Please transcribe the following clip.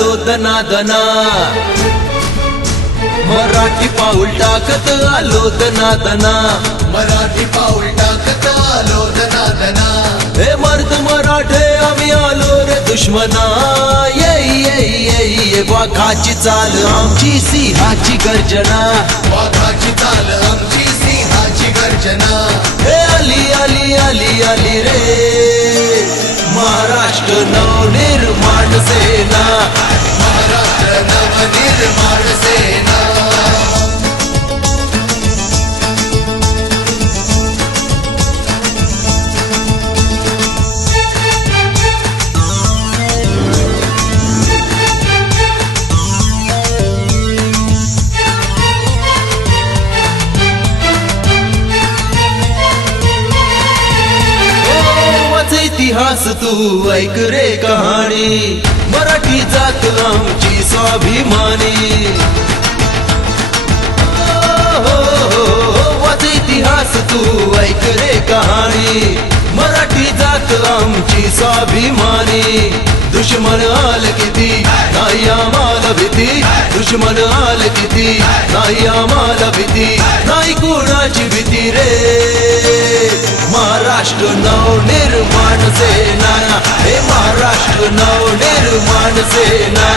आलो दनादना, मराठी पाऊल टाकत आलो दनादना, मराठी पाऊल टाकत आलो दनादना. हे मर्द मराठे आम्ही आलो रे दुश्मना. ये ये ये ये वाघाची चाल आमची सिंहाची गर्जना, वाघाची चाल आमची सिंहाची गर्जना. हे आली आली आली आली रे महाराष्ट्र नवनिर्माण सेना, महाराष्ट्र नवनिर्माण सेना. इतिहास तू ऐक रे कहाणी, मराठी जात आमची स्वाभिमानी. वाच इतिहास तू ऐक रे कहाणी, मराठी जात आमची स्वाभिमानी. दुश्मन आल किती नाही आम्हाला भीती, दुश्मन आल किती नाही आम्हाला भीती, नाही कोणाची भीती रे. महाराष्ट्र नवनिर्माण सेना, हे महाराष्ट्र नवनिर्माण सेना.